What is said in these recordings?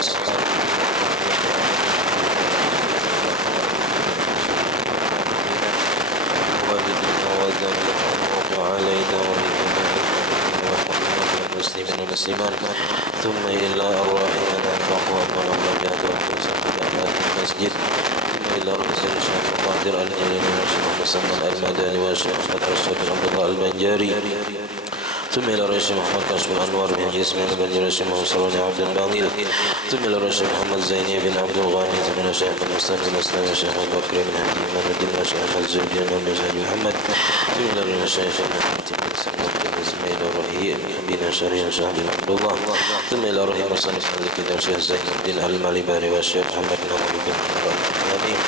والمسلمين ثم إلى أرواح من أنفقوا أموالهم جهدوا في المسجد ثم إلى رئيس الشيخ القادر الجليل والشيخ مسمى المدني والشيخ أحمد رشاد عبد الله البنجاري ثم إلى رئيس محمد كشف الأنوار بن جسم بن رئيس محمد صلوان عبد الباغيل ثم إلى رئيس محمد زيني بن عبد الغاني ثم إلى الشيخ بن مسلم بن مسلم والشيخ أبو بكر بن حكيم بن الدين والشيخ أحمد زوجي بن محمد ثم إلى رئيس الشيخ بن حكيم بن سلمان بن إسماعيل الرهي بن شريح الشيخ بن عبد الله ثم إلى رئيس مصنف الكتاب الشيخ زين الدين المالباني والشيخ محمد بن عبد بن الرحمن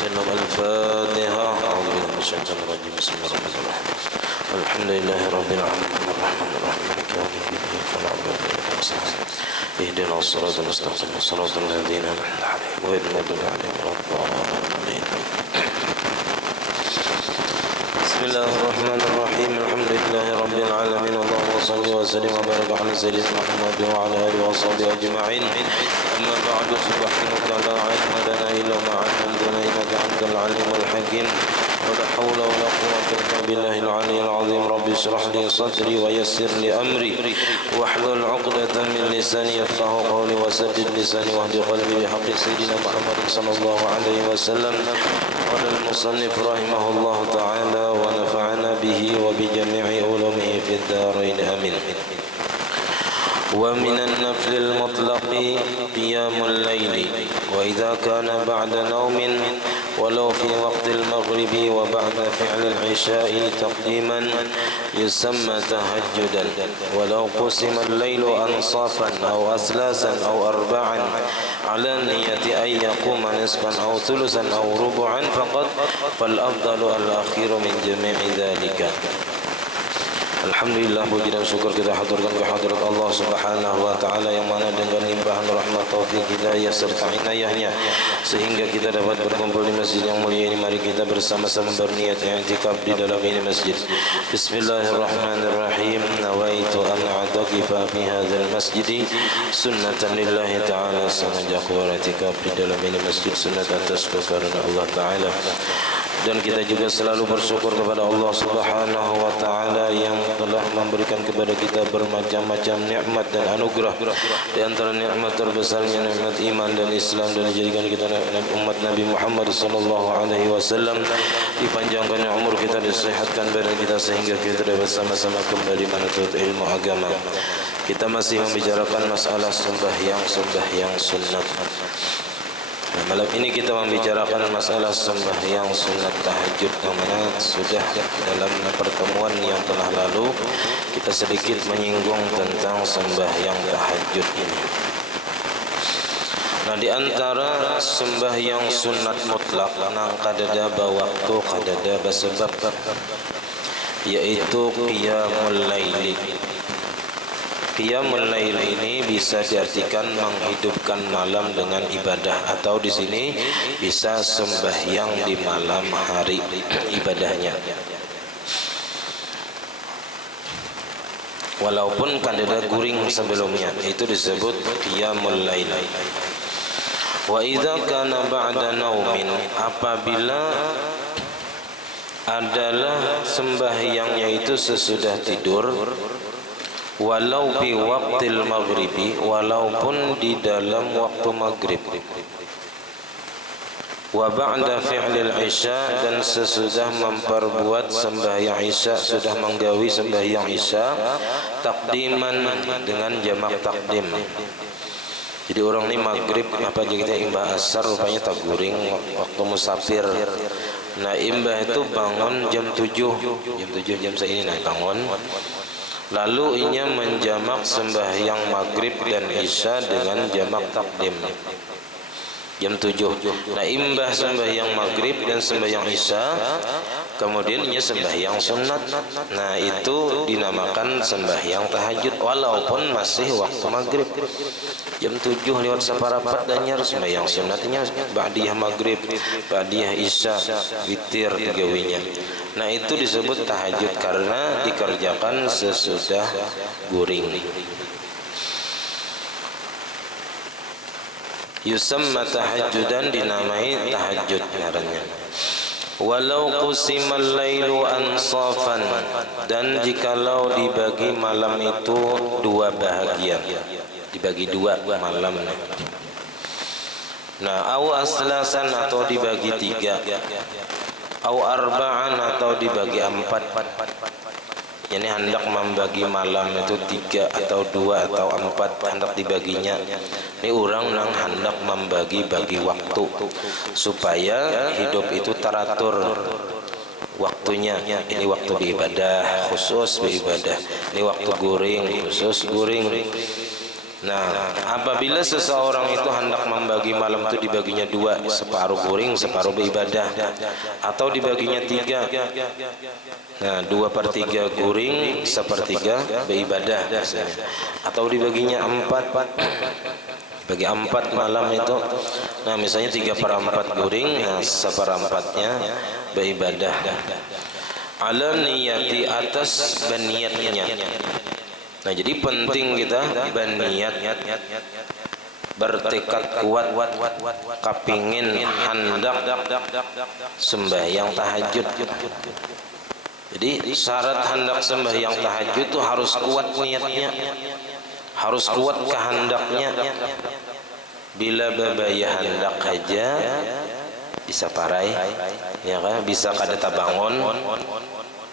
سلم الفاتحة أعوذ بالله من الشيطان الرجيم بسم الله الرحمن الرحيم الحمد لله رب العالمين الرحمن الرحيم مالك يوم الدين إياك نعبد وإياك نستعين اهدنا الصراط المستقيم صراط الذين أنعمت عليهم غير المغضوب عليهم ولا الضالين بسم الله الرحمن الرحيم الحمد لله رب العالمين اللهم صل وسلم وبارك على سيدنا محمد وعلى آله وصحبه أجمعين أما بعد سبحانك لا علم لنا إلا ما علمتنا إنك أنت العليم الحكيم ولا حول ولا قوة إلا بالله العلي العظيم رب اشرح لي صدري ويسر لي أمري واحلل عقدة من لساني يفقهوا قولي وسدد لساني واهد قلبي بحق سيدنا محمد صلى الله عليه وسلم قال المصنف رحمه الله تعالى ونفعنا به وبجميع علومه في الدارين آمين ومن النفل المطلق قيام الليل وإذا كان بعد نوم ولو في وقت المغرب وبعد فعل العشاء تقديما يسمى تهجدا ولو قسم الليل أنصافا أو أثلاثا أو أرباعا على نية أن يقوم نصفا أو ثلثا أو ربعا فقط فالأفضل الأخير من جميع ذلك. Alhamdulillah, puji dan syukur kita haturkan kehadirat Allah Subhanahu wa taala yang mana dengan limpahan rahmat taufik hidayah serta inayahnya sehingga kita dapat berkumpul di masjid yang mulia ini. Mari kita bersama-sama berniat i'tikaf di dalam ini masjid. Bismillahirrahmanirrahim. Nawaitu an a'takifa fi hadzal masjid sunnatan lillahi taala. Sengaja aku i'tikaf di dalam ini masjid sunat atas karena Allah taala. Dan kita juga selalu bersyukur kepada Allah Subhanahu wa taala yang telah memberikan kepada kita bermacam-macam nikmat dan anugerah. Di antara nikmat terbesarnya nikmat iman dan Islam, dan dijadikan kita umat Nabi Muhammad sallallahu alaihi wasallam, dipanjangkan umur kita, disehatkan badan kita sehingga kita dapat bersama-sama kembali menuntut ilmu agama. Kita masih membicarakan masalah sembahyang sunat. Nah, malam ini kita membicarakan masalah sembahyang sunat tahajud, yang mana sudah dalam pertemuan yang telah lalu kita sedikit menyinggung tentang sembahyang tahajud ini. Nah, di antara sembahyang sunat mutlak nang kadada waktu kadada sebab, yaitu qiyamul laili. Qiyamul lail ini bisa diartikan menghidupkan malam dengan ibadah, atau di sini bisa sembahyang di malam hari ibadahnya. Walaupun kadada guring sebelumnya, itu disebut qiyamul lail. Wa idza kana ba'da naumin, apabila adalah sembahyangnya itu sesudah tidur, walau bi waqtil maghribi, walaupun di dalam waktu maghrib, wa ba'da fi'lil isya, dan sesudah memperbuat sembahyang isya, sudah menggawi sembahyang isya, takdiman dengan jamak takdim. Jadi orang ini maghrib apa aja kita imbah asar rupanya tak guring waktu musafir. Nah, imbah itu bangun jam 7 jam segini nah bangun. Lalu inya menjamak sembahyang maghrib dan isya dengan jamak takdim jam 7. Nah, imbah sembahyang maghrib dan sembahyang isya, kemudian inya sembahyang sunat. Nah, itu dinamakan sembahyang tahajud walaupun masih waktu maghrib. Jam 7 lewat separapat dan nyar sembahyang sunatnya ba'diyah maghrib, ba'diyah isya, witir gawinya. Nah, itu disebut tahajud karena dikerjakan sesudah guring. Yusamma tahajjudan, dinamai tahajud ngarannya. Walau qusimal lailu ansafan, dan jikalau dibagi malam itu dua bahagian, dibagi dua malam. Nah, au aslasan atau dibagi tiga, au arba'an atau dibagi empat. Yani hendak membagi malam itu tiga atau dua atau empat, hendak dibaginya. Ini orang nang hendak membagi-bagi waktu supaya hidup itu teratur waktunya. Ini waktu beribadah, khusus beribadah. Ini waktu guring, khusus guring. Nah, apabila seseorang itu hendak membagi malam itu dibaginya dua, separuh guring, separuh beribadah, atau dibaginya tiga. Nah, 2/3 guring, 1/3 beribadah, atau dibaginya empat, bagi 4 malam itu. Nah, misalnya 3/4 guring, nah 1/4-nya beribadah. Ala niyati, atas berniatnya. Nah, jadi penting kita berniat, bertekad kuat, kapingin hendak sembahyang tahajud. Jadi syarat hendak sembahyang tahajud itu harus kuat niatnya, harus kuat kehendaknya. Bila babaya hendak aja bisa parai, ya kan, bisa kada tabangun.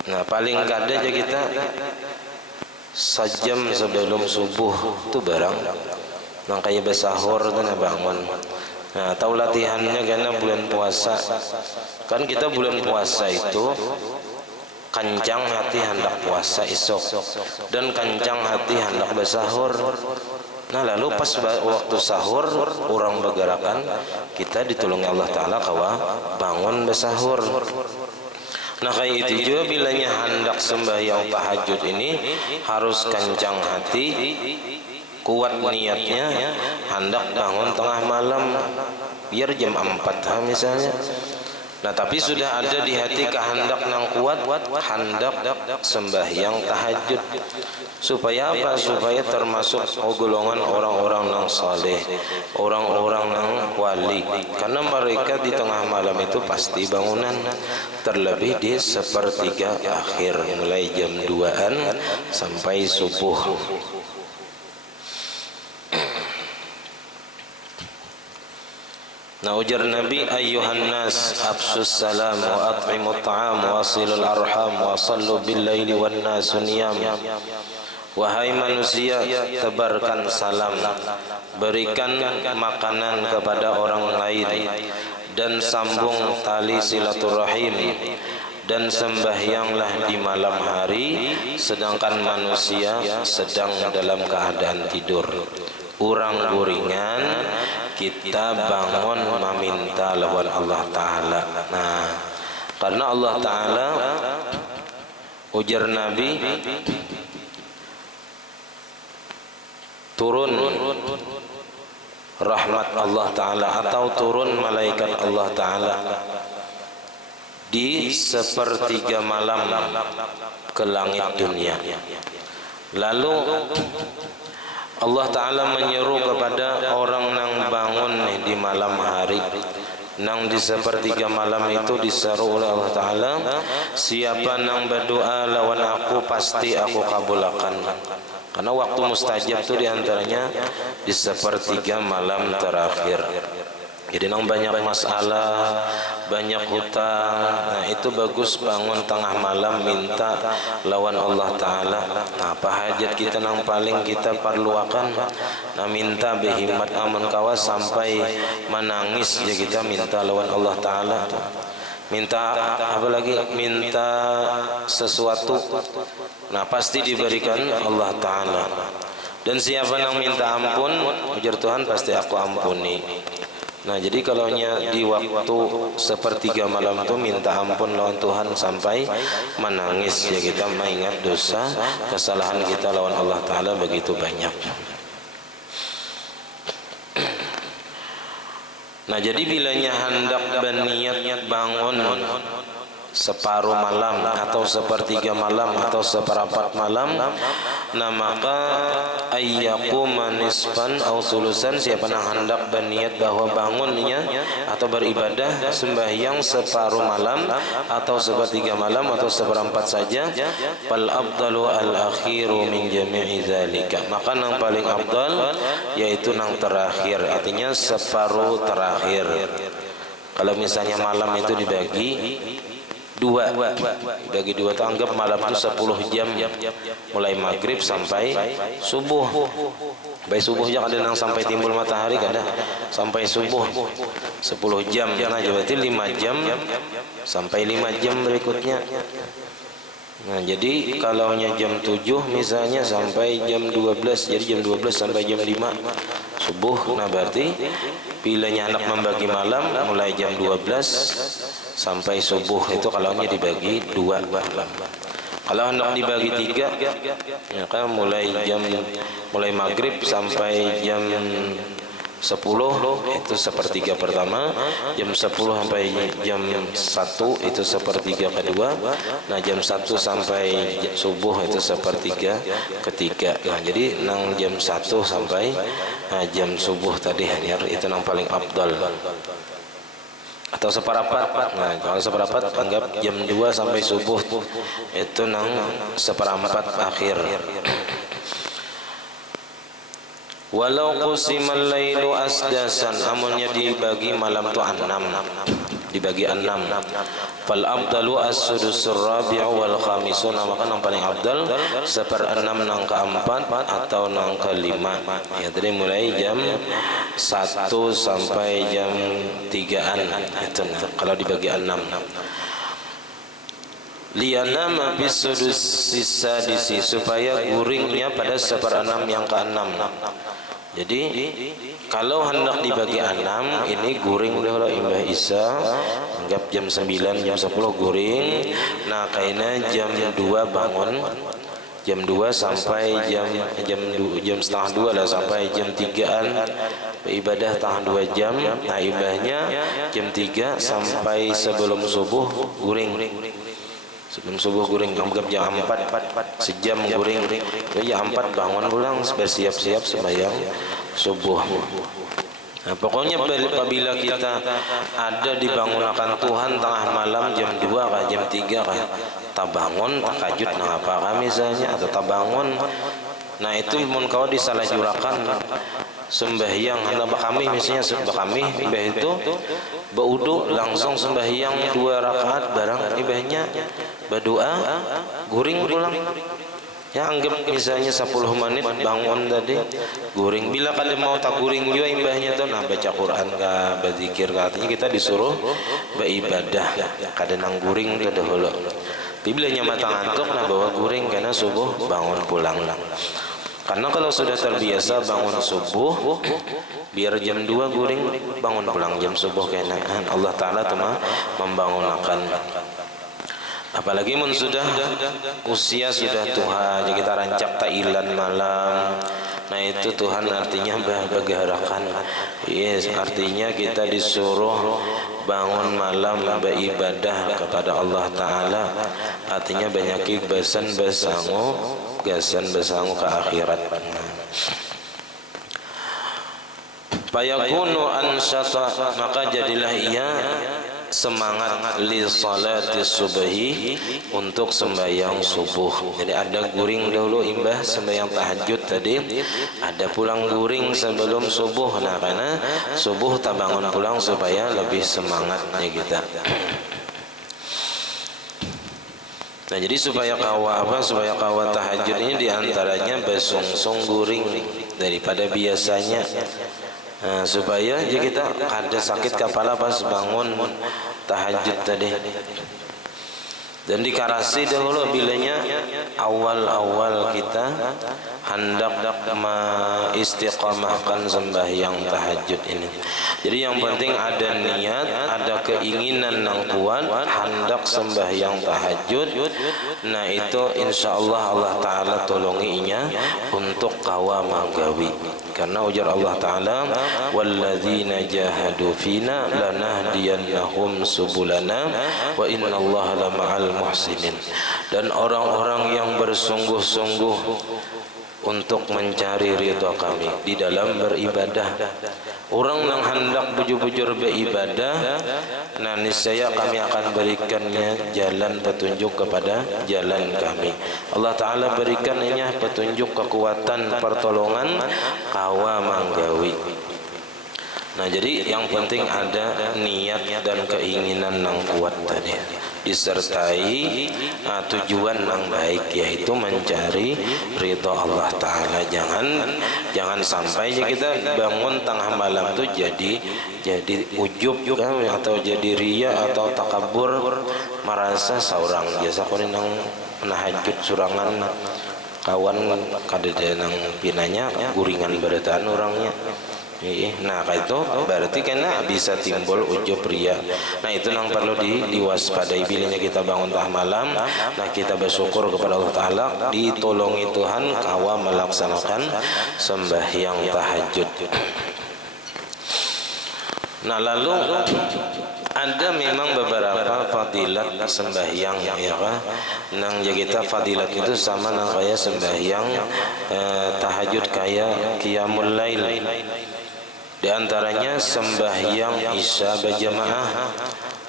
Nah, paling kada aja kita sejam sebelum subuh tu barang nang kaya besahur tu na bangun. Nah, tahu latihannya karena bulan puasa kan, kita bulan puasa itu kencang hati hendak puasa esok dan kencang hati hendak besahur. Nah, lalu pas waktu sahur orang bergerakan, kita ditolongi Allah Ta'ala kawa bangun besahur. Nah, kayak itu juga bilanya hendak sembahyang tahajud ini harus kencang hati, kuat niatnya, hendak bangun tengah malam biar jam 4 misalnya. Nah, tapi sudah ada di hati kehendak nang kuat, hendak sembahyang tahajud. Supaya apa? Supaya termasuk golongan orang-orang nang saleh, orang-orang nang wali. Karena mereka di tengah malam itu pasti bangunan, terlebih di 1/3 akhir, mulai jam 2-an sampai subuh. Nah, ujar Nabi, ayyuhan nas absus salam wa at'imut ta'am wa silul arham wa sallu bil laili wan nasu niyam. Wahai manusia, tebarkan salam, berikan makanan kepada orang lain, dan sambung tali silaturahim, dan sembahyanglah di malam hari sedangkan manusia sedang dalam keadaan tidur. Urang guringan, kita bangun meminta lawan Allah Ta'ala. Nah, karena Allah Ta'ala, ujar Nabi, turun rahmat Allah Ta'ala atau turun malaikat Allah Ta'ala di 1/3 malam ke langit dunia. Lalu Allah Ta'ala menyeru kepada orang nang bangun di malam hari, nang di 1/3 malam itu diseru oleh Allah Ta'ala, siapa nang berdoa lawan aku pasti aku kabulkan. Karena waktu mustajab itu diantaranya di 1/3 malam terakhir. Jadi nang banyak masalah, banyak hutang, nah itu bagus bangun tengah malam minta lawan Allah Ta'ala. Nah, apa hajat kita nang paling kita perluakan, nah minta behimat aman kawas sampai menangis ya kita minta lawan Allah Ta'ala. Minta apa lagi? Minta sesuatu, nah pasti diberikan Allah Ta'ala. Dan siapa yang minta ampun, ujar Tuhan, pasti aku ampuni. Nah, jadi kalau di waktu 1/3 malam itu minta ampun lawan Tuhan sampai menangis ya, kita mengingat dosa kesalahan kita lawan Allah Ta'ala begitu banyak. Nah, jadi bilanya hendak berniat bangun separuh malam atau sepertiga malam atau seperempat malam, nah maka ayyaquma nisfan aw sulusan, siapa yang hendak berniat bahwa bangunnya atau beribadah sembahyang separuh malam atau sepertiga malam atau seperempat saja, fal afdalu al akhiru min jami'i dzalika, maka yang paling afdal yaitu yang terakhir, artinya separuh terakhir. Kalau misalnya malam itu dibagi dua, itu anggap malam itu 10 jam, mulai maghrib sampai subuh. Sampai subuh jangan ada yang sampai timbul matahari, kada sampai subuh 10 jam. Nah berarti 5 jam sampai 5 jam berikutnya. Nah jadi kalau jam 7 misalnya sampai jam 12, jadi jam 12 sampai jam 5 subuh. Nah berarti bilanya anak membagi malam mulai jam 12 sampai subuh, itu kalau dibagi 2 malam. Kalau hendak dibagi 3, ya kan mulai maghrib sampai jam 10 itu sepertiga pertama, jam 10 sampai jam 1 itu sepertiga kedua, nah jam 1 sampai subuh itu sepertiga ketiga. Nah jadi nang jam 1 sampai jam subuh tadi itu nang paling afdal. Atau seperempat, nah kalau seperempat anggap jam 2 sampai subuh itu nang seperempat akhir. Walau qusimal lailu asdasan, amunnya dibagi malam tu 6, dibagi 6, fal afdalu as-sudusur rabi'u wal khamisun, maka yang paling afdal 1/6 nang keempat atau nang kelima. Ya tadi mulai jam 1 sampai jam 3-an itu kalau dibagi 6. Lianama bisudus sisadisi, supaya guringnya pada 1/6 yang ke-6. Jadi kalau hendak dibagi 6, ini guring dahulu imbah Isya, anggap jam 9 jam 10 guring. Nah kayaknya jam 2 bangun, jam 2 sampai jam setengah 2 lah, sampai jam 3-an ibadah tahan 2 jam. Nah ibadahnya jam 3 sampai sebelum subuh guring. Sebelum subuh guring, anggap jam 4 sejam guring. Jam 4 bangun pulang bersiap-siap sembahyang subuh. Nah, pokoknya apabila kita ada dibangunkan Tuhan tengah malam jam 2 kah jam 3 kah, tak bangun tahajud nah apa kah misalnya, atau tak bangun, nah itu mun kau disalahjurakan sembahyang hendak kami misalnya kami ibah itu baudu langsung sembahyang 2 rakaat barang ibahnya berdoa guring pulang. Ya anggap misalnya 10 menit bangun tadi guring, bila kada mau tak guring juga imbahnya tuh nah baca Quran kah berzikir kah, artinya kita disuruh beribadah kada nang guring kada holo. Bila mata ngantuk nah bawa guring karena subuh bangun pulang lah. Karena kalau sudah terbiasa bangun subuh, biar jam 2 guring bangun pulang jam subuh kena Allah Ta'ala telah membangunkan. Apalagi mun sudah usia sudah tua, jadi kita rancak tailan malam. Nah itu Tuhan artinya bergerakan. Yes, artinya kita disuruh bangun malam beribadah kepada Allah Ta'ala. Artinya banyak gasan besangu ke akhirat. Fayakunu ansyata, maka jadilah ia semangat li salati subhi, untuk sembahyang subuh. Jadi ada guring dahulu imbah sembahyang tahajud tadi, ada pulang guring sebelum subuh. Nah karena subuh tak bangun pulang supaya lebih semangatnya kita. Nah jadi supaya kawa tahajud ini diantaranya bersungsung guring daripada biasanya. Nah, supaya ya kita ada sakit kepala pas bangun tahajud tadi. Dan dikarasi dahulu bilanya awal-awal kita hendak istiqamahkan sembahyang tahajud ini. Jadi yang penting ada niat, ada keinginan yang kuat hendak sembahyang tahajud. Nah itu insya Allah Allah Ta'ala tolonginya untuk kawa manggawi. Karena ujar Allah Ta'ala, walladzina jahadu fina lanahdiyannahum subulana wa innallaha lama'al muhsinin. Dan orang-orang yang bersungguh-sungguh untuk mencari ridha kami di dalam beribadah. Orang yang hendak bujur-bujur beribadah, nah niscaya kami akan berikannya jalan petunjuk kepada jalan kami. Allah Ta'ala berikannya petunjuk, kekuatan, pertolongan kawa manggawi. Nah jadi yang penting ada niat dan keinginan yang kuat tadi, disertai tujuan yang baik, yaitu mencari ridha Allah Ta'ala. Jangan sampai kita bangun tengah malam itu jadi ujub atau jadi ria atau takabur, merasa seorang biasa kuning nang menahajud surangan kawan kadede nang pinanya guringan berataan orangnya. Nah itu berarti karena bisa timbul ujub ria. Nah itu yang perlu diwaspadai bilanya kita bangun tengah malam. Nah kita bersyukur kepada Allah Ta'ala ditolongi Tuhan kawa melaksanakan sembahyang tahajud. Nah lalu ada memang beberapa fadilat sembahyang ya kan. Nang kita fadilat itu sama nang kaya sembahyang tahajud kaya qiyamul lail. Di antaranya sembahyang isya berjamaah.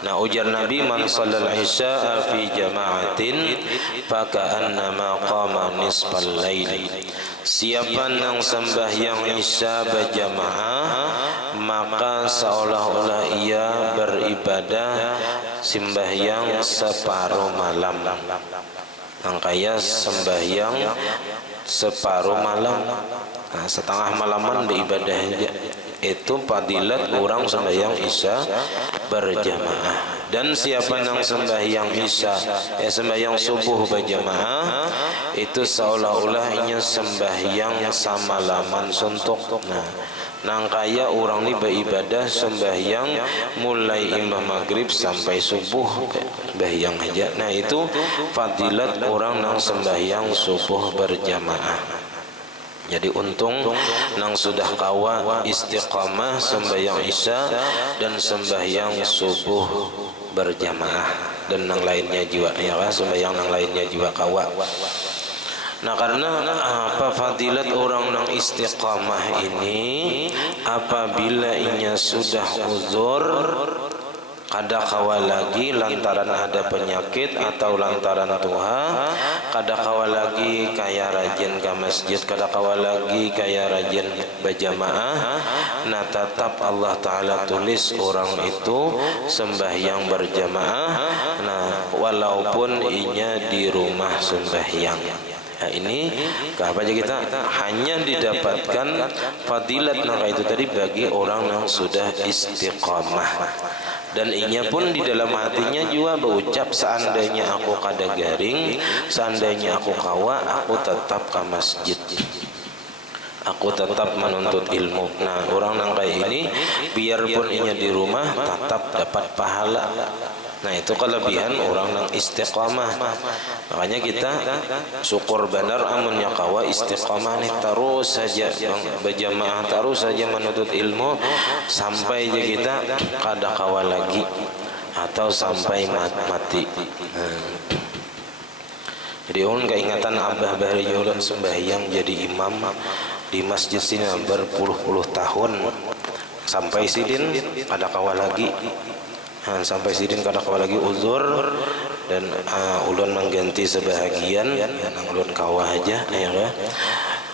Nah ujar Nabi, man shallal isya fi jama'atin faka'annama qama nisfal lail. Siapa yang sembahyang isya berjamaah, maka seolah-olah ia beribadah sembahyang separuh malam. Angkaya sembahyang separuh malam, nah, setengah malaman beribadah aja. Itu fadilat orang sembahyang isya berjamaah. Dan siapa yang sembahyang isya sembahyang subuh berjamaah, itu seolah-olah inya sembahyang samalaman suntuk. Nah nang kaya orang ni beribadah sembahyang mulai imam maghrib sampai subuh sembahyang aja. Nah itu fadilat orang nang sembahyang subuh berjamaah. Jadi untung nang sudah kawa istiqamah sembahyang isya dan sembahyang subuh berjamaah, dan nang lainnya juga ya kan, sembahyang nang lainnya juga kawa. Nah karena apa fadilat orang nang istiqamah ini, apabila inya sudah uzur kada kawa lagi lantaran ada penyakit atau lantaran tuha, kada kawa lagi kaya rajin ke masjid, kada kawa lagi kaya rajin berjamaah, nah tetap Allah Ta'ala tulis orang itu sembahyang berjamaah, nah walaupun inya di rumah sembahyang. Nah ini apa aja kita hanya didapatkan fadilat nangka itu tadi bagi orang yang sudah istiqamah. Dan inya pun di dalam hatinya juga berucap, seandainya aku kada garing, seandainya aku kawa, aku tetap ke masjid, aku tetap menuntut ilmu. Nah orang yang kayak ini biarpun inya di rumah tetap dapat pahala. Nah itu kelebihan orang yang istiqamah. Makanya kita syukur benar amunnya kawa istiqamah nih, terus saja berjamaah, terus saja menuntut ilmu sampai aja kita kada kawa lagi atau sampai mati. Jadi orang keingatan Abah Bahri Jolan sembahyang jadi imam di masjid sini berpuluh-puluh tahun, sampai sidin kada kawa lagi. Sampai sidin kada kawa lagi uzur, dan ulun mengganti sebahagian yang ulun kawa aja ya kan.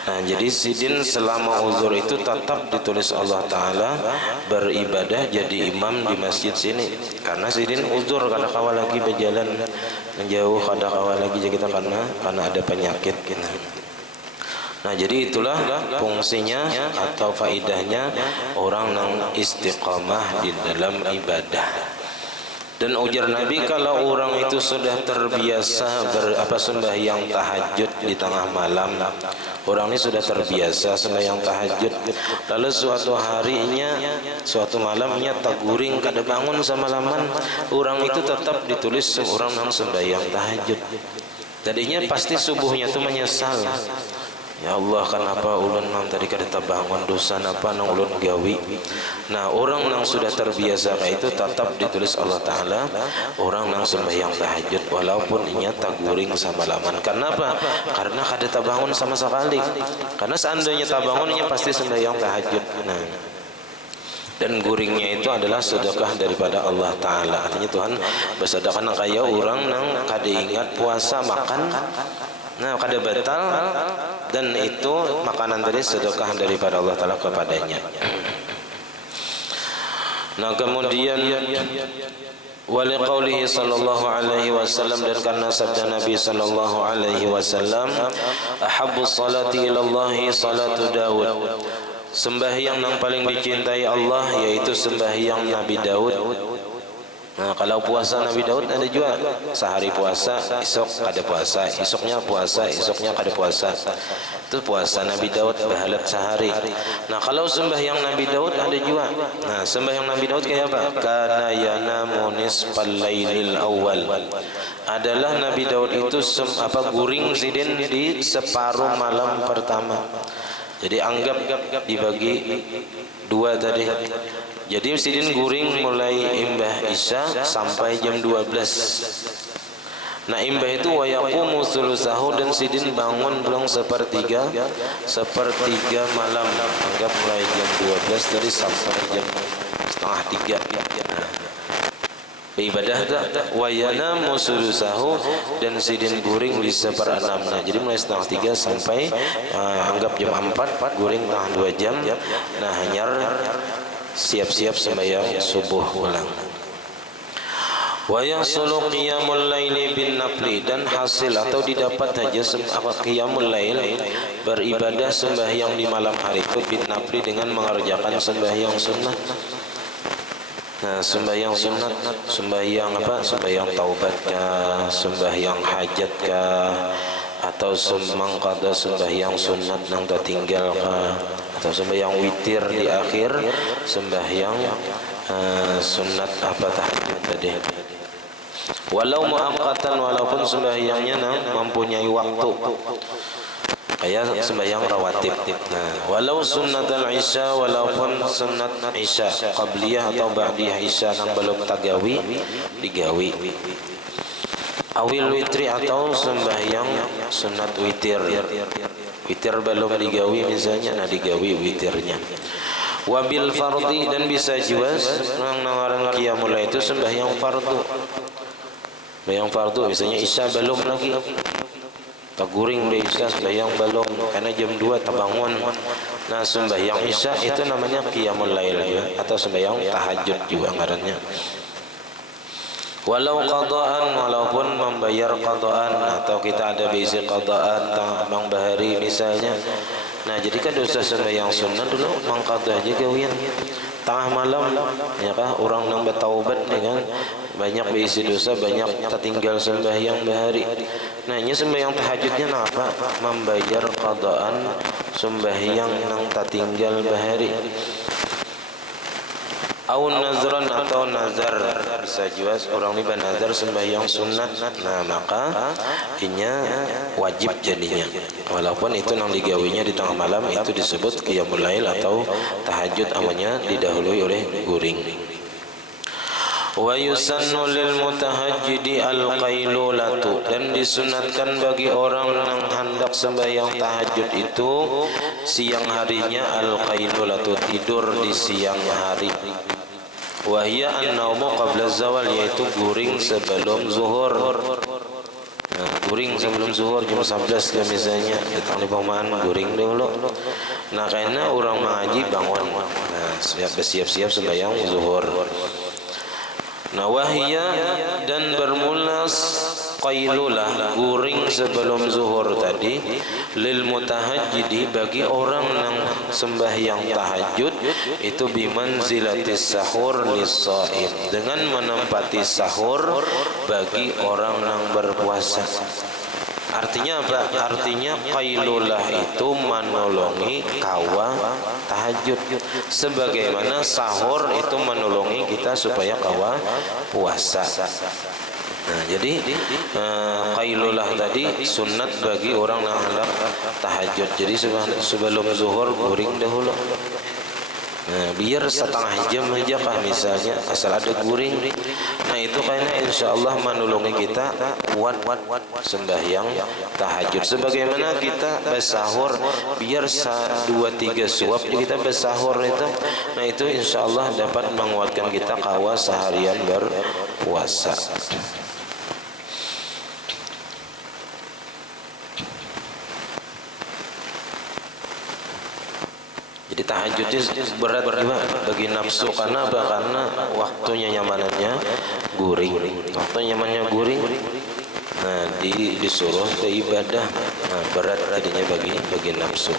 Nah jadi sidin selama uzur itu tetap ditulis Allah Ta'ala beribadah jadi imam di masjid sini, karena sidin uzur kada kawa lagi berjalan menjauh, kada kawa lagi kita karena ada penyakit gitu. Nah jadi itulah fungsinya atau faidahnya orang yang istiqamah di dalam ibadah. Dan ujar Nabi, kalau orang itu sudah terbiasa sembahyang tahajud di tengah malam, orang ini sudah terbiasa sembahyang tahajud, lalu suatu harinya, suatu malamnya taguring kada bangun semalaman, orang itu tetap ditulis seorang yang sembahyang tahajud. Tadinya pasti subuhnya itu menyesal, Ya Allah, kenapa ulun nang tadi kada tabangun dosa napa nang ulun gawi. Nah, orang nang sudah terbiasa kayak itu tetap ditulis Allah Ta'ala orang nang sembahyang tahajud walaupun inya taguring samalaman. Kenapa? Karena kada tabangun sama sekali. Karena seandainya tabangun inya pasti sembahyang tahajud. Nah, dan guringnya itu adalah sedekah daripada Allah Ta'ala. Artinya Tuhan bersedekah nang kaya orang nang kada ingat puasa makan. Nah, kada batal dan itu makanan tadi sedekah daripada Allah Ta'ala kepadanya. Nah, kemudian wali qaulihi sallallahu alaihi wasallam, dan karena sabda Nabi sallallahu alaihi wasallam, ahabbus salati ilallahi salatu Daud, sembahyang yang paling dicintai Allah yaitu sembahyang Nabi Daud. Nah, kalau puasa Nabi Daud ada juga sehari puasa, esok kada puasa, esoknya puasa, esoknya kada puasa. Itu puasa Nabi Daud bahalat sehari. Nah, kalau sembahyang Nabi Daud ada juga. Nah, sembahyang Nabi Daud kayak apa? Kana yanamu nisfal lailil awal. Adalah Nabi Daud itu guring sidin di separuh malam pertama. Jadi anggap dibagi dua tadi. Jadi sidin guring mulai imbah isya sampai jam 12. Nah, imbah itu wayaqumu sulusahu, dan sidin bangun belum sepertiga malam. Anggap mulai jam 12 tadi sampai jam setengah 3. Ibadah tak wayanamu sulusahu, dan sidin guring di 1/6. Jadi mulai setengah 3 sampai anggap jam 4 guring tahan 2 jam. Nah, hanyar siap-siap sembahyang subuh ulang. Wa yahsulu qiyamul laili bin nafli, dan hasil atau didapat saja qiyamul lail, beribadah sembahyang di malam hari itu bin nafli dengan mengerjakan sembahyang sunnah. Nah, sembahyang sunnah, sembahyang apa? Sembahyang taubat kah, sembahyang hajat kah, atau mangkada sembahyang sunat nang tertinggal kah, atau sembahyang witir di akhir, sembahyang sunat apa tahajud tadi. Walau muaqqatan, walaupun sembahyangnya mempunyai waktu, kayak sembahyang rawatib. Nah, walau sunnatul isya, walaupun sunat isya qabliyah atau ba'diyah isya nang belum tagawi digawi. Awil witri, atau sembahyang sunat witir. Witir belum digawi misalnya, nah digawi witirnya. Wabil fardi, dan bisa juga nang nawaran qiyamul lail itu sembahyang fardu. Sembahyang fardu misalnya isya belum lagi, taguring di isya sembahyang belum karena jam 2 terbangun. Nah, sembahyang isya itu namanya qiyamul lail ya, atau sembahyang tahajud juga ngarannya. Walau qadaan, walaupun membayar qadaan, atau kita ada bisi qadaan tang bahari misalnya. Nah, jadi kan dosa sembahyang sunnah dulu mangqada aja gawian tengah malam ya kah, orang nang bertaubat dengan banyak bisi dosa, banyak tertinggal sembahyang bahari. Nah, ini sembahyang tahajudnya apa? Membayar qadaan sembahyang nang tertinggal bahari. Au nazran, atau nazar, bisa juga orang ini bernazar sembahyang sunat. Nah, maka inya wajib jadinya, walaupun itu nang digawinya di tengah malam, itu disebut qiyamul lail atau tahajud, amanya didahului oleh guring. Wa yusannu lil mutahajjidi al qailulatu, dan disunatkan bagi orang yang hendak sembahyang tahajud itu siang harinya al qailulatu, tidur di siang hari. Wa hiya an-naumu qabla zawal, yaitu guring sebelum zuhur. Nah, guring sebelum zuhur jam 11 ya misalnya, datang di perumahan guring dulu. Nah, karena orang mengaji bangun, nah siap-siap sembahyang zuhur. Nah, wahia, dan bermula qailulah guring sebelum zuhur tadi lil mutahajjidi, bagi orang yang sembahyang tahajud itu bimanzilatis sahur lis-shaim, dengan menempati sahur bagi orang yang berpuasa. Artinya apa? Artinya qailulah itu menolongi kawa tahajud, sebagaimana sahur itu menolongi kita supaya kawa puasa. Nah, jadi qailulah tadi sunat bagi orang yang hendak tahajud. Jadi sebelum zuhur guring dahulu. Nah, biar setengah jam aja kah misalnya, asal ada guring. Nah, itu kayaknya insya Allah menolongi kita kuat sembahyang tahajud. Sebagaimana kita bersahur, biar 2-3 suap kita bersahur itu. Nah, itu insya Allah dapat menguatkan kita kawa seharian berpuasa. Jadi tahajud itu berat bagi nafsu karena apa? Karena waktunya nyamanannya guring. Waktu nyamannya guring. Nah, disuruh ke ibadah. Nah, berat jadinya bagi nafsu.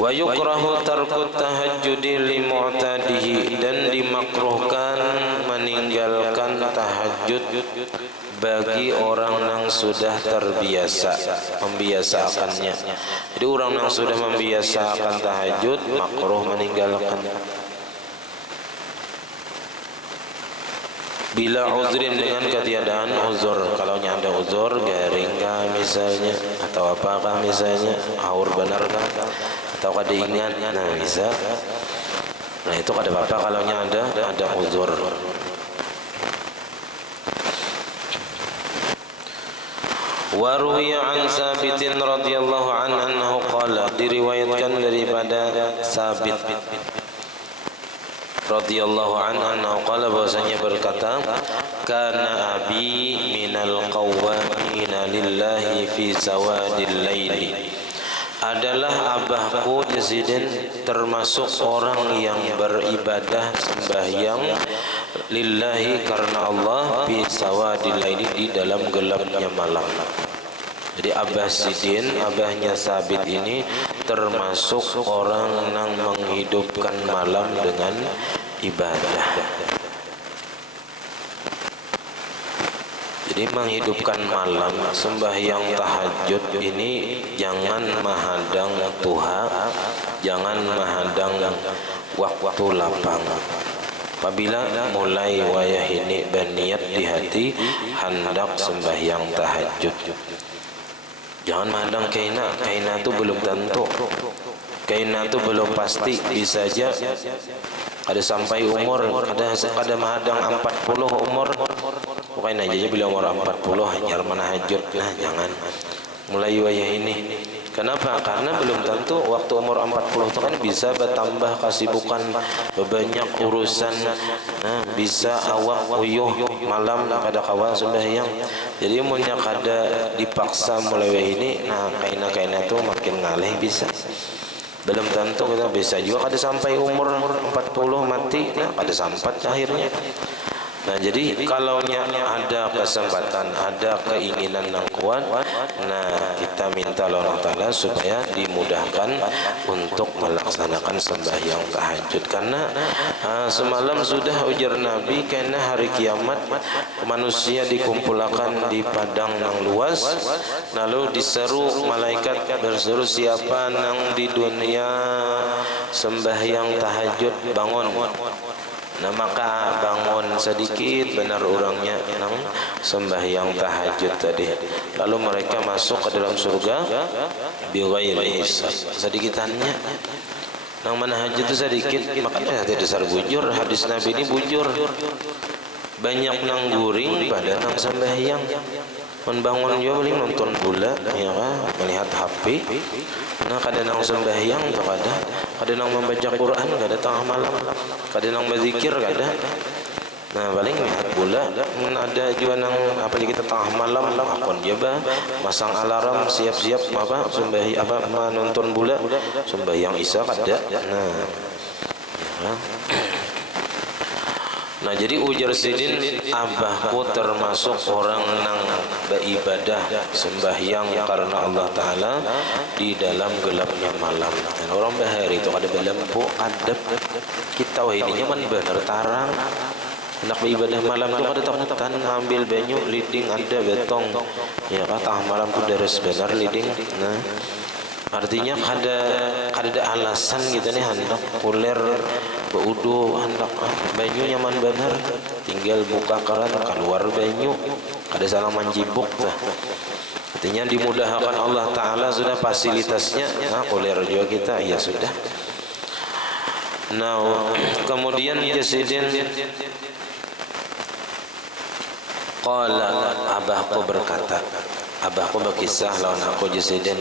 Wa yukrahu tarku tahajjudi li mu'tadihi, dan dimakruhkan meninggalkan tahajud bagi orang yang sudah terbiasa membiasakannya. Jadi orang yang sudah membiasakan tahajud makruh meninggalkan. Bila uzrin, dengan ketiadaan uzur. Kalau ada uzur, garing kah misalnya, atau apakah misalnya, haur benar kah, atau kada ingat, nah bisa. Nah itu kada apa-apa kalau ada uzur. Wa ruwiya an Sabitin radhiyallahu anhu qala, diriwayatkan daripada Sabit radhiyallahu anhu qala, bahwasanya berkata, kana abi minal qawwamina lillahi fi sawadil laili, adalah abahku Yazidin termasuk orang yang beribadah sembahyang lillahi karena Allah fi sawadil laili, di dalam gelapnya malam. Jadi Abah Sidin, abahnya Sabit ini termasuk orang yang menghidupkan malam dengan ibadah. Jadi menghidupkan malam, sembahyang tahajud ini jangan menghadang tuha, jangan menghadang waktu lapang. Apabila mulai wayah ini berniat di hati hendak sembahyang tahajud, jangan menghadang kaina itu belum tentu, kaina itu belum pasti, bisa saja ada sampai umur, ada menghadang 40 umur. Pokoknya aja bila umur 40 hanya menahajud. Nah, jangan mulai wayah ini. Kenapa? Karena belum tentu waktu umur 40 itu kan bisa bertambah kesibukan, banyak urusan. Nah, bisa awak uyuh malam kada kawa sembahyang. Jadi munnya kada dipaksa mulai wayah ini, nah kaina itu makin ngalih bisa. Belum tentu kita bisa juga kada sampai umur 40 mati, nah kada sampat akhirnya. Nah, jadi kalau ada kesempatan, ada keinginan yang kuat, nah kita minta Allah Ta'ala supaya dimudahkan untuk melaksanakan sembahyang tahajud. Karena semalam sudah ujar Nabi, karena hari kiamat manusia dikumpulkan di padang yang luas, lalu diseru malaikat, berseru siapa yang di dunia sembahyang tahajud, bangun. Nah, maka bangun sedikit benar orangnya yang sembahyang tahajud tadi. Lalu mereka masuk ke dalam surga bighairi hisab. Sedikitannya nang menahajud itu sedikit, makanya ada dasar bujur. Hadis Nabi ini bujur. Banyak nang guring pada nang sembahyang. Membangun juga paling nonton bola, ya kan, melihat HP. Nah, kadang nang sembahyang, kadang nang membaca Quran, kadang tengah malam, kadang nang berzikir, kadang. Nah, paling melihat bola. Ada juga nang apalagi kita tengah malam, akon dia masang alarm siap-siap menonton bola, sembahyang isya kada. Nah, ya. Nah, jadi ujar Sidin, abahku termasuk orang yang beribadah sembahyang karena Allah Ta'ala di dalam gelapnya malam. Dan orang bahari itu ada belampu, adab kita wahidinya man benar tarang. Hendak beribadah malam itu ada takutan, ambil banyu, leading ada betong. Ya kata malam itu deres benar leading. Nah, Artinya kada alasan gitu nih hendak kuler beudu hendak banyu nyaman bener, tinggal buka keran keluar banyu, kada salah manjibuk tah. Artinya dimudahkan Allah Ta'ala sudah fasilitasnya, nah kuler juga kita ya sudah. Nah kemudian Jasidin qala, abahku berkata, abahku berkisah lawan aku Jasidin,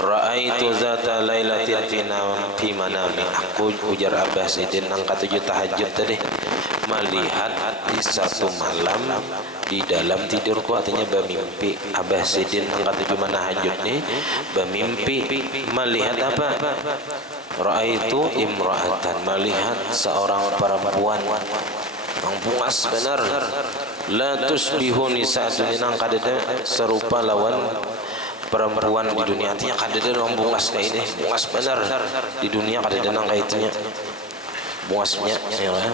ra'aitu zata lailatin fi manami, aku ujar Abah Sidin angka 7 tahajud tadi, melihat di satu malam di dalam tidurku, artinya bermimpi. Abah Sidin angka 7 manahajud nih bermimpi melihat apa? Ra'aitu imra'atan, melihat seorang perempuan yang bungas benar, la tusbihu nisa'atun, nang kadada serupa lawan perempuan di dunia. Artinya kadada orang bungas kayak ini, bungas benar di dunia kadada nang kayak itunya bungasnya ya.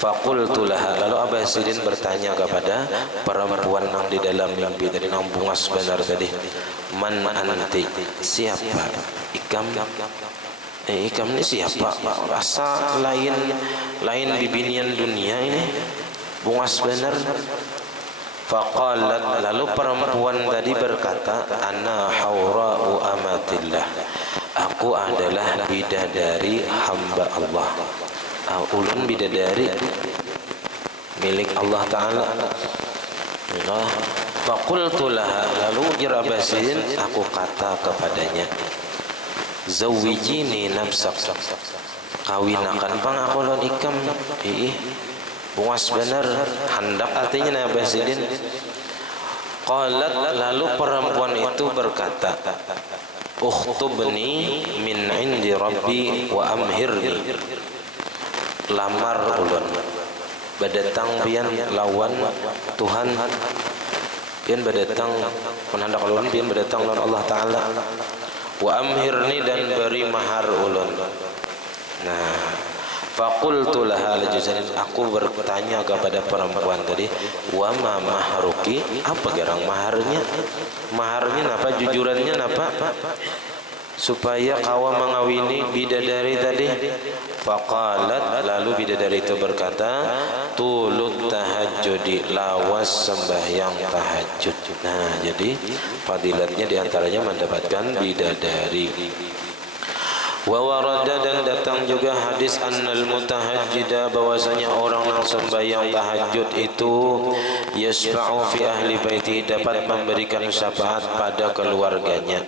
Faqultu laha, lalu Abah Sidin bertanya kepada perempuan nang di dalam mimpi tadi nang bungas benar tadi, man anti, siapa? Ikam. Ikam ini siapa? Rasa lain bibinian dunia ini, bungas benar. Faqalat, lalu perempuan tadi berkata, ana haura'u amatillah, aku adalah bidadari hamba Allah. Ulun bidadari milik Allah Ta'ala. Faqultu laha, lalu ujar Abah Sidin, aku kata kepadanya, zawijini nafsak, kawinakan pang aku lawan ikam. Bungas benar hendak, artinya Abah Sidin. Qalat, lalu perempuan itu berkata, ukhtubni min indi rabbi wa amhirni, lamar ulun badatang pian lawan Tuhan, pian badatang menandak ulun, pian badatang lawan Allah Ta'ala, wa amhirni, dan beri mahar ulun. Nah, faqultu laha, aku bertanya kepada perempuan tadi, wa ma mahruki, apa gerang maharnya? Maharnya apa? Jujurannya apa? Supaya kawa mengawini bidadari tadi. Faqalat, lalu bidadari itu berkata, tulut tahajudi, lawas sembahyang tahajud. Nah, jadi fadilatnya diantaranya mendapatkan bidadari. Wa warada, dan datang juga hadis annal mutahajjida, bahwasanya orang yang sembahyang tahajud itu yasfa'u fi ahli baiti, dapat memberikan syafaat pada keluarganya.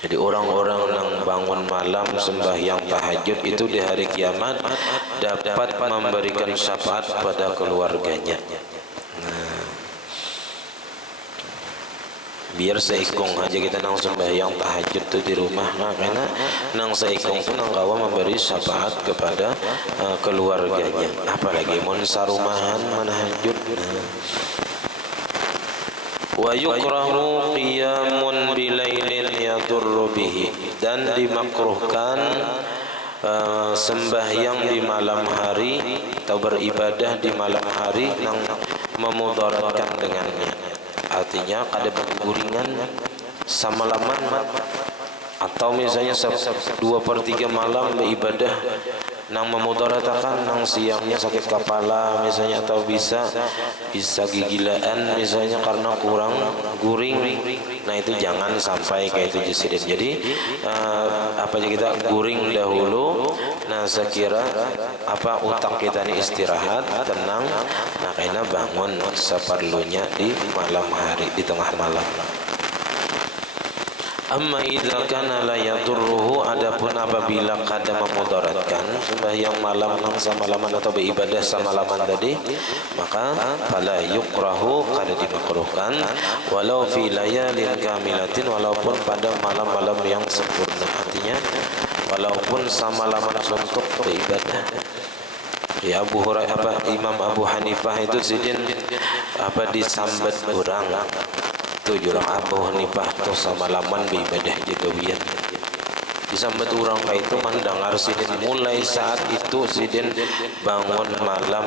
Jadi orang-orang yang bangun malam sembahyang tahajud itu di hari kiamat dapat memberikan syafaat pada keluarganya. Nah, biar seikung aja kita nang sembahyang tahajud tuh di rumah, nah karena nang seikung pun nang kawa memberi syafaat kepada keluarganya, apalagi mun sarumahan menahajud. Wa yukrahu qiyamun bilailin yadurru bihi, dan dimakruhkan sembahyang di malam hari atau beribadah di malam hari yang memudaratkan dengannya. Artinya kada berguringan samalaman, atau misalnya 2/3 malam beribadah nang memudaratakan, nang siangnya sakit kepala misalnya, atau bisa gigilaan misalnya karena kurang guring. Nah itu jangan sampai kayak itu Jasidin. Jadi apa aja kita guring dahulu. Nah sekira utak kita ini istirahat tenang, nah karena bangun seperlunya di malam hari, di tengah malam. Amma idza kana la yadurruhu, adapun apabila kada memudaratkan sembahyang malam nang samalaman atau beribadah samalaman tadi, maka fala yukrahu, kada dimakruhkan, walau fi layalin kamilatin, walaupun pada malam-malam yang sempurna. Artinya walaupun samalaman suntuk beribadah. Ya Abu Hurairah, Imam Abu Hanifah itu sidin disambat orang jurang Abu Hanifah tu samalaman beribadah jagawian. Disambat orang kayak itu mendengar sidin, mulai saat itu sidin bangun malam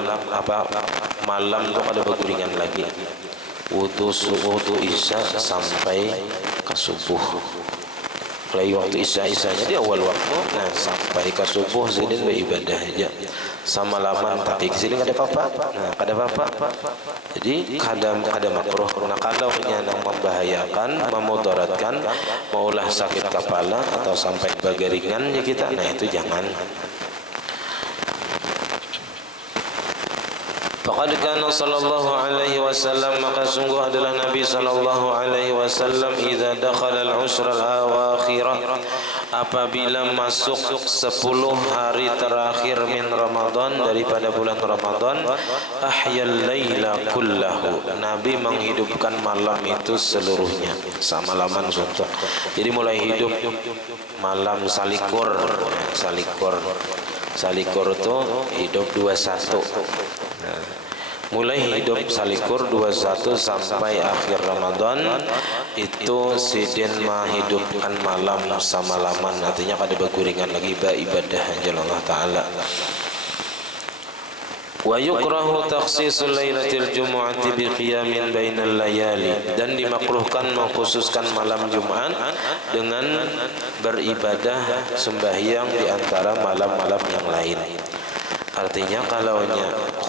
malam tu ada berguringan lagi, wudu isya sampai ke subuh. mulai waktu isya-isyanya di awal waktu, nah sampai ke subuh Zaidin beribadah aja sama laman, tapi ke sini ada apa-apa, nah ada apa-apa. Jadi kadang makruh. Nah kalau yang membahayakan, memudaratkan, maulah sakit kepala atau sampai bageringannya kita, nah itu jangan. Faqad kana sallallahu alaihi wasallam, maka sungguh adalah Nabi sallallahu alaihi wasallam idza dakhala al-ushr al-awakhir, apabila masuk 10 hari terakhir min Ramadan, daripada bulan Ramadan, ahyal laila kullahu, Nabi menghidupkan malam itu seluruhnya, sama laman suntuk. Jadi mulai hidup malam salikur itu hidup 21. Nah, mulai hidup salikur 21 sampai akhir Ramadan itu sidin menghidupkan malam sama laman, artinya kada berkuringan lagi ibadah Allah Ta'ala. Wa yukrahu takhsisul lailatil jumu'ati bi qiyamin bainal layali, dan dimakruhkan mengkhususkan malam Jumat dengan beribadah sembahyang di antara malam-malam yang lain. Artinya kalau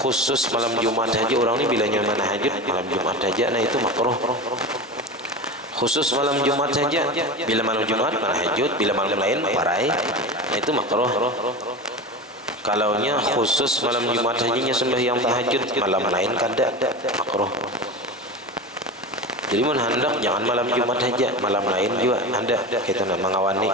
khusus malam Jumat saja, orang ini bilanya mana hajud malam Jumat saja, nah itu makruh. Khusus malam Jumat saja, bila malam Jumat mana hajud, bila malam lain parai, nah itu makruh. Kalau khusus malam Jumat saja sembahyang tahajud, malam lain kada, makruh. Jadi hendak jangan malam Jumat saja, malam lain juga ada, kita nak mengawani.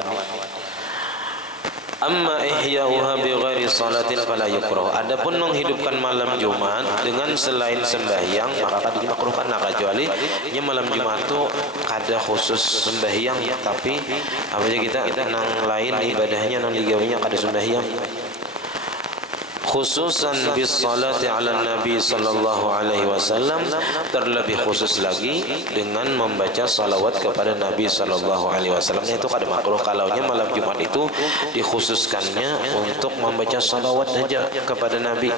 Amma ihya'uha bi ghairi salatin fala yukrah. Adapun menghidupkan malam Jumat dengan selain sembahyang, maka kada dimakruhkan, kecuali malam Jumat itu kada khusus sembahyang, tapi apa aja kita nang lain ibadahnya nang digawinya kada sembahyang. Khususan bis salati ala Nabi sallallahu alaihi wasallam, terlebih khusus lagi dengan membaca salawat kepada Nabi sallallahu alaihi wasallam, itu kada makruh. Kalaunya malam Jumat itu dikhususkannya untuk membaca salawat saja kepada Nabi.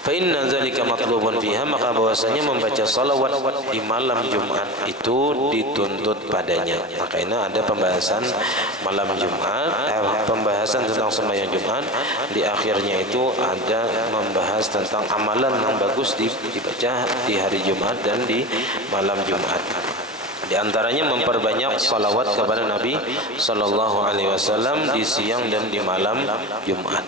Fa inna zalika matlubun fiha, maka bahwasanya membaca salawat di malam Jumat itu dituntut padanya. Makanya ada pembahasan malam Jumat, pembahasan tentang sembahyang Jumat, di akhirnya itu ada membahas tentang amalan yang bagus dibaca di hari Jumat dan di malam Jumat. Di antaranya memperbanyak salawat kepada Nabi sallallahu alaihi wasallam di siang dan di malam Jumat.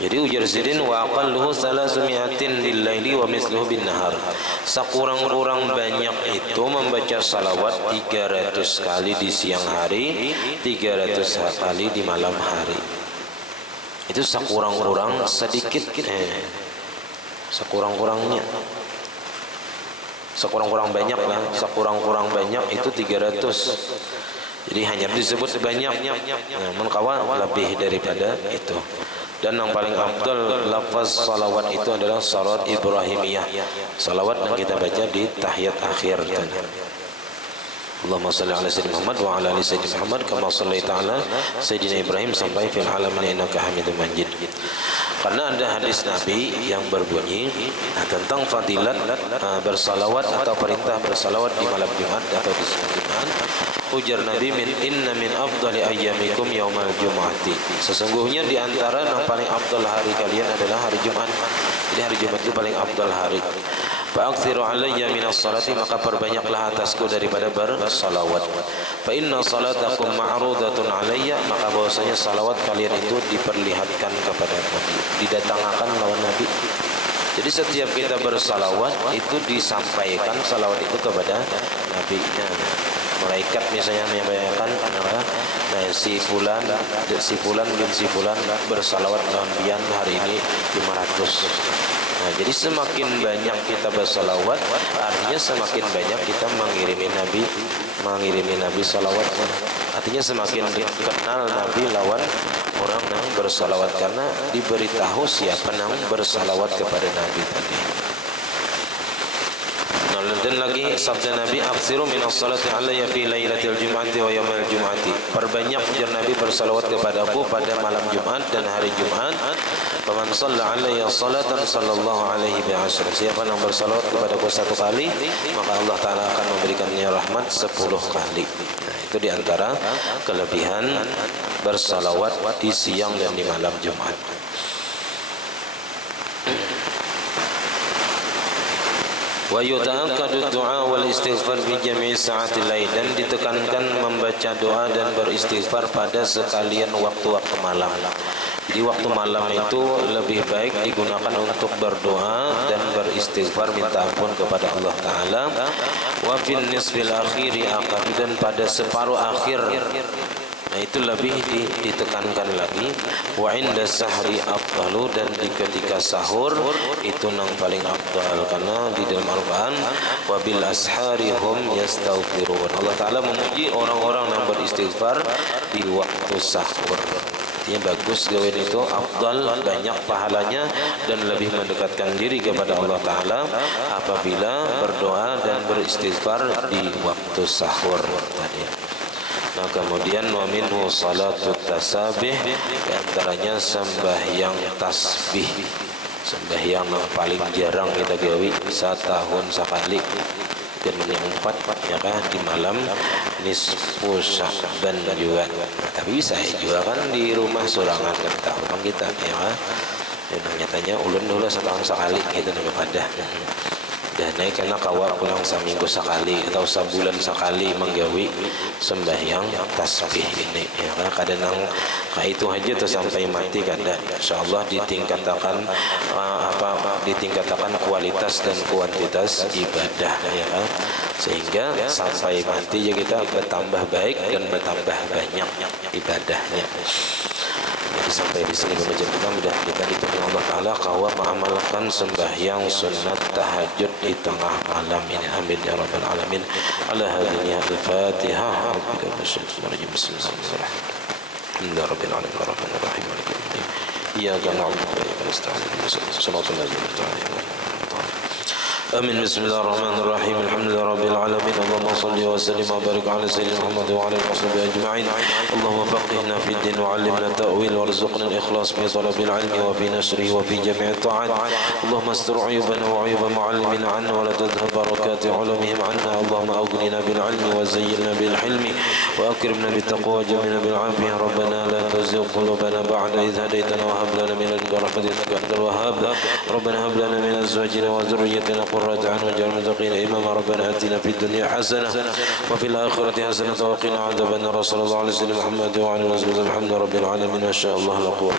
Jadi ujar sidin wa aqalluhu 300 lil laili wa misluhu bin nahar. Sekurang-kurang banyak itu membaca salawat 300 kali di siang hari, 300 kali di malam hari. Itu sekurang-kurang sedikit, sekurang-kurangnya. Sekurang-kurang banyak lah, sekurang-kurang banyak itu 300. Jadi hanya disebut banyak, namun kawan lebih daripada itu. Dan yang paling afdal lafaz salawat itu adalah salawat Ibrahimiyah, salawat yang kita baca di tahiyat akhir. Allahumma salli ala sayyidina Muhammad wa ala ali sayyidina Muhammad kama shallaita ala sayyidina Ibrahim sampai fil alamin innaka Hamidum Majid. Karena ada hadis Nabi yang berbunyi tentang fadilat bersalawat atau perintah bersalawat di malam Jumat atau di siang Jumat. Ujar Nabi, inna min afdali ayyamikum yaumal jumu'ati. Sesungguhnya di antara yang paling afdal hari kalian adalah hari Jumat. Jadi hari Jumat itu paling afdal hari. Fa'akthiru alayya minas salati, maka perbanyaklah atasku daripada bersalawat. Fa inna salatakum ma'rudatun alayya, maka bahwasanya salawat kalian itu diperlihatkan kepada Nabi, didatangkan lawan Nabi. Jadi setiap kita bersalawat itu disampaikan salawat itu kepada Nabi. Malaikat misalnya menyampaikan si fulan bin si fulan bersalawat lawan pian hari ini 500. Nah, jadi semakin banyak kita bersalawat, artinya semakin banyak kita mengirimi Nabi salawat. Artinya semakin dikenal Nabi lawan orang yang bersalawat, karena diberitahu siapa yang bersalawat kepada Nabi tadi. Dan lagi sabda Nabi, aksiru minas salati alayya fi lailatil jum'ati wa yaumil jum'ati. Perbanyak jar Nabi bersalawat kepadaku pada malam Jumat dan hari Jumat. Faman shalla alayya salatan sallallahu alaihi bi asyr. Siapa yang bersalawat kepadaku 1 kali, maka Allah Taala akan memberikannya rahmat 10 kali. Itu diantara kelebihan bersalawat di siang dan di malam Jumat. Wa yuta'akkadu du'a wal istighfar fi jami'i sa'atil lail, dan ditekankan membaca doa dan beristighfar pada sekalian waktu-waktu malam. Di waktu malam itu lebih baik digunakan untuk berdoa dan beristighfar, minta ampun kepada Allah Ta'ala. Wa fil nisfil akhiri aqad, dan pada separuh akhir, nah itu lebih ditekankan lagi. Wa inda sahri afdalu, dan di ketika sahur itu yang paling afdal, karena di dalam Al-Quran wa bil ashari hum yastaghfirun, Allah Ta'ala memuji orang-orang yang beristighfar di waktu sahur. Artinya bagus gawean itu afdal, banyak pahalanya, dan lebih mendekatkan diri kepada Allah Ta'ala apabila berdoa dan beristighfar di waktu sahur tadi. Nah, kemudian wa minhu salatut tasabih, di antaranya sembahyang tasbih, sembahyang yang paling jarang kita gawi, setahun sekali, dan yang 4 ya kan, di malam nisfu Sya'ban juga. Tapi bisa juga kan di rumah sorangan kan, tahu kan kita ya kan. Dan nyatanya ulun dulu setahun sekali gitu nama pada. Dan naik karena kawa pulang seminggu sekali atau sebulan sekali menggawi sembahyang tasbih ini ya, karena kadang itu aja tuh sampai mati kada, insyaallah ditingkatkan ditingkatkan kualitas dan kuantitas ibadah ya kan, sehingga sampai mati ya kita bertambah baik dan bertambah banyak ibadahnya. Jadi sampai di sini membaca kita mudah kita dipenuhi Allah Ta'ala kawa mengamalkan sembahyang sunat tahajud di tengah malam ini. Amin ya rabbal alamin. Ala hadhihi al-Fatihah. Bismillahirrahmanirrahim. Alhamdulillahirabbil alamin arrahmanir rahim maliki yaumiddin. Iyyaka na'budu wa iyyaka nasta'in. Shiratal ladzina an'amta 'alaihim. آمين. بسم الله الرحمن الرحيم. الحمد لله رب العالمين. اللهم صل وسلم وبارك على سيدنا محمد وعلى آله وصحبه أجمعين. اللهم فقهنا في الدين وعلمنا التأويل وارزقنا الإخلاص في طلب العلم وفي نشره وفي جميع الطاعات. اللهم استر عيوبنا وعيوب معلمنا عنا ولا تذهب بركات علومهم عنا. اللهم أغننا بالعلم وزينا بالحلم وأكرمنا بالتقوى وجملنا بالعافية. ربنا لا تزغ قلوبنا بعد إذ هديتنا وهب لنا من لدنك رحمة إنك أنت الوهاب. ربنا هب لنا من أزواجنا وذريتنا قرة أعين واجعلنا المتقين إماما. ربنا آتنا في الدنيا حسنة وفي الآخرة حسنة وقنا عذاب النار. صلى الله عليه وسلم محمد وعلى آله وصحبه. الحمد لله رب العالمين. ما شاء الله لا قوة.